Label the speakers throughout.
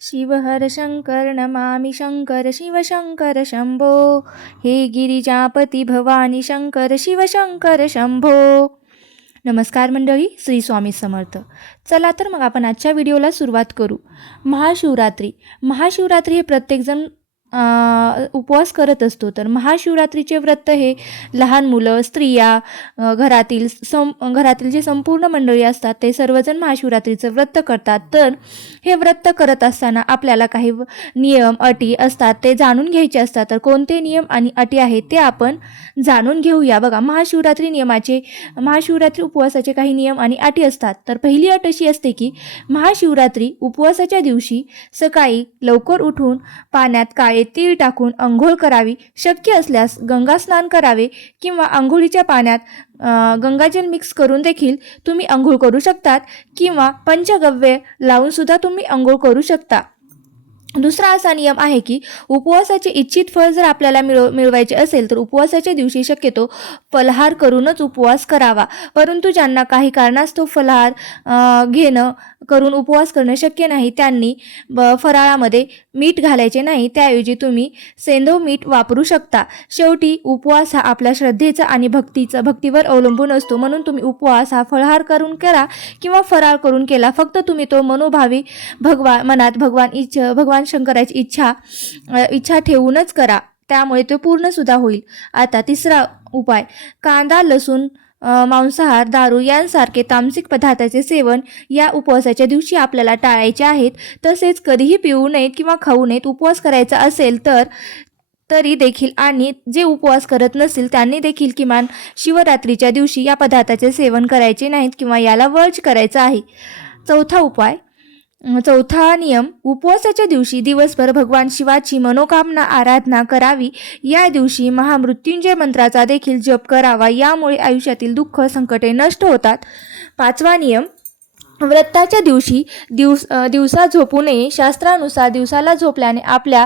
Speaker 1: शिवहर शंकर नमामि शंकर शिवशंकर शंभो हे गिरिजापती भवानी शंकर शिवशंकर शंभो नमस्कार मंडळी श्री स्वामी समर्थ। चला तर मग आपण आजच्या व्हिडिओला सुरुवात करू. महाशिवरात्री. महाशिवरात्री हे प्रत्येकजण उपवास करत असतो. तर महाशिवरात्रीचे व्रत हे लहान मुलं स्त्रिया घरातील सं घरातील जे संपूर्ण मंडळी असतात ते सर्वजण महाशिवरात्रीचं व्रत करतात. तर हे व्रत करत असताना आपल्याला काही नियम अटी असतात ते जाणून घ्यायचे असतात. तर कोणते नियम आणि अटी आहेत ते आपण जाणून घेऊया. बघा महाशिवरात्री नियमाचे महाशिवरात्री उपवासाचे काही नियम आणि अटी असतात. तर पहिली अट अशी असते की महाशिवरात्री उपवासाच्या दिवशी सकाळी लवकर उठून पाण्यात काळे तीळ टाकून अंघोळ करावी. शक्य असल्यास गंगा स्नान करावे किंवा आंघोळीच्या पाण्यात गंगाजल मिक्स करून देखील तुम्ही अंघोळ करू शकतात किंवा पंचगव्य लावून सुद्धा तुम्ही अंघोळ करू शकता. दुसरा असा नियम आहे की उपवासाचे इच्छित फळ जर आपल्याला मिळव मिळवायचे असेल तर उपवासाच्या दिवशी शक्यतो फलहार करूनच उपवास करावा. परंतु ज्यांना काही कारणास्तव फलहार घेणं करून उपवास करणं शक्य नाही. त्यांनी ब फराळामध्ये मीठ घालायचे नाही. त्याऐवजी तुम्ही सेंधव मीठ वापरू शकता. शेवटी उपवास हा आपल्या श्रद्धेचा आणि भक्तीचा भक्तीवर अवलंबून असतो. म्हणून तुम्ही उपवास हा फळहार करून करा किंवा फराळ करून केला. फक्त तुम्ही तो मनोभावी भगवा मनात भगवान इच्छा भगवान शंकराची इच्छा इच्छा ठेवूनच करा. त्यामुळे तो पूर्णसुद्धा होईल. आता तिसरा उपाय. कांदा लसूण मांसाहार दारू यांसारखे तामसिक पदार्थाचे सेवन या उपवासाच्या दिवशी आपल्याला टाळायचे आहेत. तसेच कधीही पिऊ नयेत किंवा खाऊ नयेत उपवास करायचा असेल तर तरी देखील आणि जे उपवास करत नसतील त्यांनी देखील किमान शिवरात्रीच्या दिवशी या पदार्थाचे सेवन करायचे नाहीत किंवा याला वर्ज करायचं आहे. चौथा उपाय चौथा नियम उपवासाच्या दिवशी दिवसभर भगवान शिवाची मनोकामना आराधना करावी. या दिवशी महामृत्युंजय मंत्राचा देखील जप करावा. यामुळे आयुष्यातील दुःख संकटे नष्ट होतात. पाचवा नियम व्रताच्या दिवशी दिवस दिवसा झोपू नये. शास्त्रानुसार दिवसाला झोपल्याने आपल्या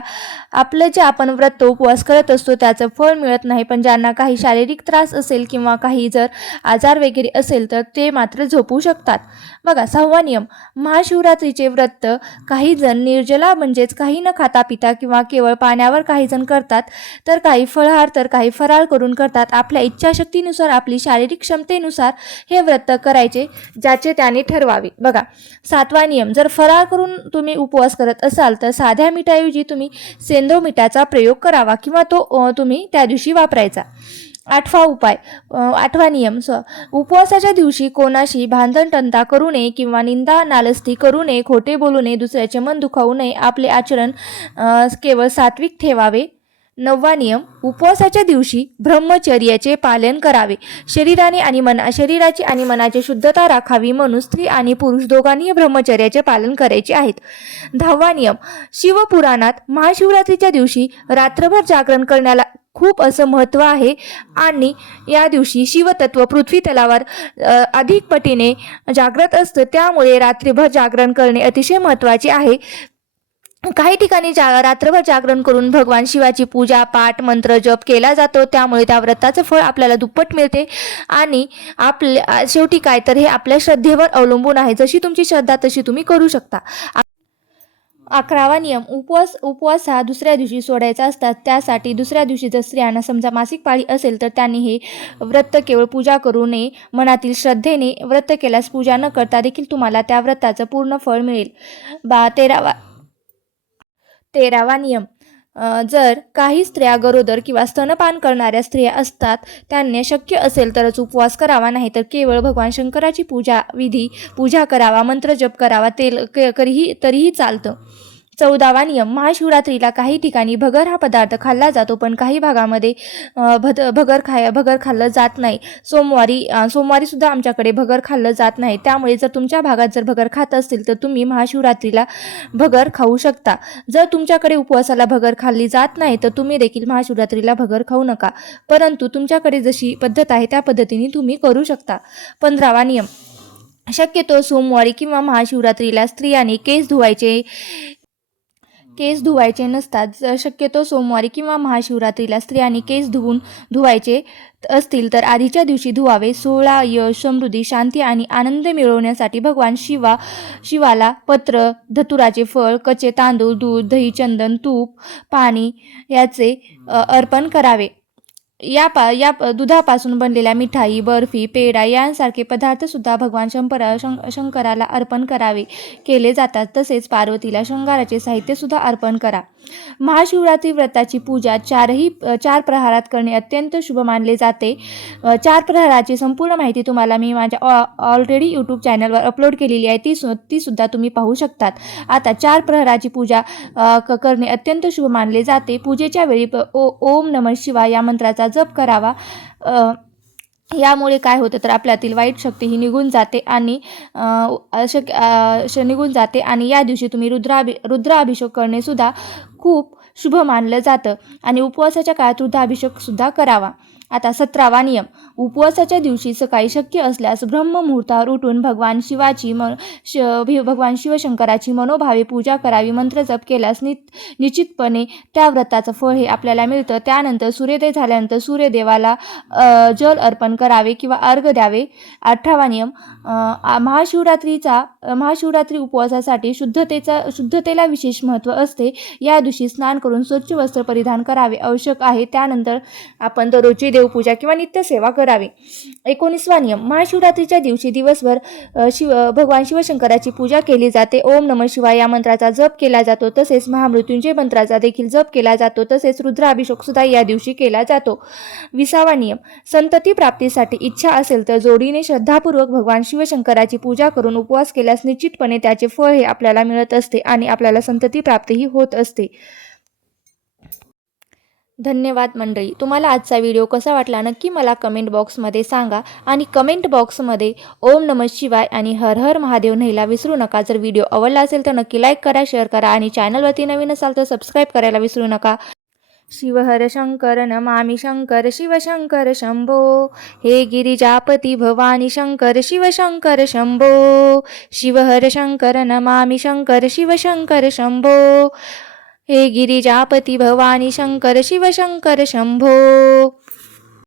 Speaker 1: आपलं जे आपण व्रत उपवास करत असतो त्याचं फळ मिळत नाही. पण ज्यांना काही शारीरिक त्रास असेल किंवा काही जर आजार वगैरे असेल तर ते मात्र झोपू शकतात. बघा सहावा नियम. महाशिवरात्रीचे व्रत काही जण निर्जला म्हणजेच काही न खाता पिता किंवा केवळ पाण्यावर काही जण करतात. तर काही फळहार तर काही फराळ करून करतात. आपल्या इच्छाशक्तीनुसार आपली शारीरिक क्षमतेनुसार हे व्रत करायचे ज्याचे त्याने ठरवावे. बघा सातवा नियम जर फराळ करून तुम्ही उपवास करत असाल तर साध्या मिठाऐवजी तुम्ही सेंधव मिठाचा प्रयोग करावा किंवा तो तुम्ही त्या दिवशी वापरायचा. आठवा उपाय आठवा नियम स उपवासाच्या दिवशी कोणाशी भांडण टंता करू नये किंवा निंदा नालस्ती करू नये खोटे बोलू नये दुसऱ्याचे मन दुखावू नये आपले आचरण केवळ सात्विक ठेवावे. नववा नियम उपवासाच्या दिवशी ब्रह्मचर्याचे पालन करावे. शरीराने आणि मना शरीराची आणि मनाची शुद्धता राखावी म्हणून स्त्री आणि पुरुष दोघांनीही ब्रह्मचर्याचे पालन करायचे आहेत. दहावा नियम शिवपुराणात महाशिवरात्रीच्या दिवशी रात्रभर जागरण करण्याला खूप असं महत्त्व आहे आणि या दिवशी शिवतत्व पृथ्वी तलावर अधिक पटीने जागृत असतं. त्यामुळे रात्रीभर जागरण करणे अतिशय महत्त्वाचे आहे. काही ठिकाणी जा रात्रभर जागरण करून भगवान शिवाची पूजा पाठ मंत्र जप केला जातो. त्यामुळे त्या व्रताचं फळ आपल्याला दुप्पट मिळते आणि आपल्या शेवटी काय तर हे आपल्या श्रद्धेवर अवलंबून आहे. जशी तुमची श्रद्धा तशी तुम्ही करू शकता. अकरावा नियम उपवास उपवास हा दुसऱ्या दिवशी सोडायचा असतात त्यासाठी दुसऱ्या दिवशी जर स्त्रियांना समजा मासिक पाळी असेल तर त्यांनी हे व्रत केवळ पूजा करू नये. मनातील श्रद्धेने व्रत केल्यास पूजा न करता देखील तुम्हाला त्या व्रताचं पूर्ण फळ मिळेल. बा तेरावा तेरावा नियम. जर काही स्त्रिया गरोदर किंवा स्तनपान करणाऱ्या स्त्रिया असतात त्यांनी शक्य असेल तरच उपवास करावा नाही तर केवळ भगवान शंकराची पूजा विधी पूजा करावा मंत्र जप करावा तेल क करीही तरीही चालतं. चौदावा नियम. महाशिवरात्रीला काही ठिकाणी भगर हा पदार्थ खाल्ला जातो पण काही भागामध्ये भद भगर खाय भगर खाल्लं जात नाही. सोमवारी सोमवारी सुद्धा आमच्याकडे भगर खाल्लं जात नाही. त्यामुळे जर तुमच्या भागात जर भगर खात असतील तर तुम्ही महाशिवरात्रीला भगर खाऊ शकता. जर तुमच्याकडे उपवासाला भगर खाल्ली जात नाही तर तुम्ही देखील महाशिवरात्रीला भगर खाऊ नका. परंतु तुमच्याकडे जशी पद्धत आहे त्या पद्धतीने तुम्ही करू शकता. पंधरावा नियम. शक्यतो सोमवारी किंवा महाशिवरात्रीला स्त्रियांनी केस धुवायचे केस धुवायचे नसतात. शक्यतो सोमवारी किंवा महाशिवरात्रीला स्त्रियांनी केस धुवून धुवायचे असतील तर आधीच्या दिवशी धुवावे. सोहळा यश समृद्धी शांती आणि आनंद मिळवण्यासाठी भगवान शिवा शिवाला पत्र धतुराचे फळ कच्चे तांदूळ दूध दही चंदन तूप पाणी याचे अर्पण करावे. या पा या प- दुधापासून बनलेल्या मिठाई बर्फी पेढा यांसारखे पदार्थसुद्धा भगवान शंकरा शं शंकराला अर्पण करावे केले जातात. तसेच पार्वतीला शृंगाराचे साहित्यसुद्धा अर्पण करा. महाशिवरात्री व्रताची पूजा चारही चार प्रहारात करणे अत्यंत शुभ मानले जाते. चार प्रहाराची संपूर्ण माहिती तुम्हाला मी माझ्या ऑलरेडी यूट्यूब चॅनलवर अपलोड केलेली आहे. ती सु तीसुद्धा तुम्ही पाहू शकतात. आता चार प्रहाराची पूजा क करणे अत्यंत शुभ मानले जाते. पूजेच्या वेळी प- ओ ओम नमः शिवा या मंत्राचा जप करावा. यामुळे काय होतं तर आपल्यातील वाईट शक्ती ही निघून जाते आणि अ, श- निघून जाते आणि या दिवशी तुम्ही रुद्राभि रुद्राभिषेक करणेसुद्धा खूप शुभ मानलं जातं आणि उपवासाच्या काळात रुद्राभिषेकसुद्धा करावा. आता सतरावा नियम. उपवासाच्या दिवशी सकाळी शक्य असल्यास ब्रह्ममुहूर्तावर उठून भगवान शिवाची म श भि- भगवान शिवशंकराची मनोभावे पूजा करावी मंत्रजप केल्यास नि निश्चितपणे त्या व्रताचं फळ हे आपल्याला मिळतं. त्यानंतर सूर्योदय झाल्यानंतर सूर्यदेवाला जल अर्पण करावे किंवा अर्घ द्यावे. अठरावा नियम आ- महाशिवरात्रीचा महाशिवरात्री उपवासासाठी शुद्धतेचा शुद्धतेला विशेष महत्त्व असते. या दिवशी स्नान करून स्वच्छ वस्त्र परिधान करावे आवश्यक आहे. त्यानंतर आपण दररोजची देवपूजा किंवा नित्यसेवा करावी. एकोणीसवा नियम. महाशिवरात्रीच्या दिवशी दिवसभर शिव भगवान शिवशंकराची पूजा केली जाते. ओम नम शिवाय या मंत्राचा जप केला जातो. तसेच महामृत्युंजय मंत्राचा देखील जप केला जातो. तसेच रुद्राभिषेक सुद्धा या दिवशी केला जातो. विसावा नियम. संतती प्राप्तीसाठी इच्छा असेल तर जोडीने श्रद्धापूर्वक भगवान शिवशंकराची पूजा करून उपवास केल्यास निश्चितपणे त्याचे फळ हे आपल्याला मिळत असते आणि आपल्याला संतती प्राप्तीही होत असते. धन्यवाद मंडळी. तुम्हाला आजचा व्हिडिओ कसा वाटला नक्की मला कमेंट बॉक्समध्ये सांगा आणि कमेंट बॉक्समध्ये ओम नम शिवाय आणि हर हर महादेव न्यायला विसरू नका. जर व्हिडिओ आवडला असेल तर नक्की लाईक करा शेअर करा आणि चॅनलवरती नवीन असाल तर सबस्क्राईब करायला विसरू नका. शिवहर शंकर नमामि शंकर शिवशंकर शंभो. हे गिरिजापती भवानी शंकर शिवशंकर शंभो. शिवहर शंकर नमामि शंकर शिवशंकर शंभो. हे गिरिजापती भवानी शंकर शिवशंकर शंभो.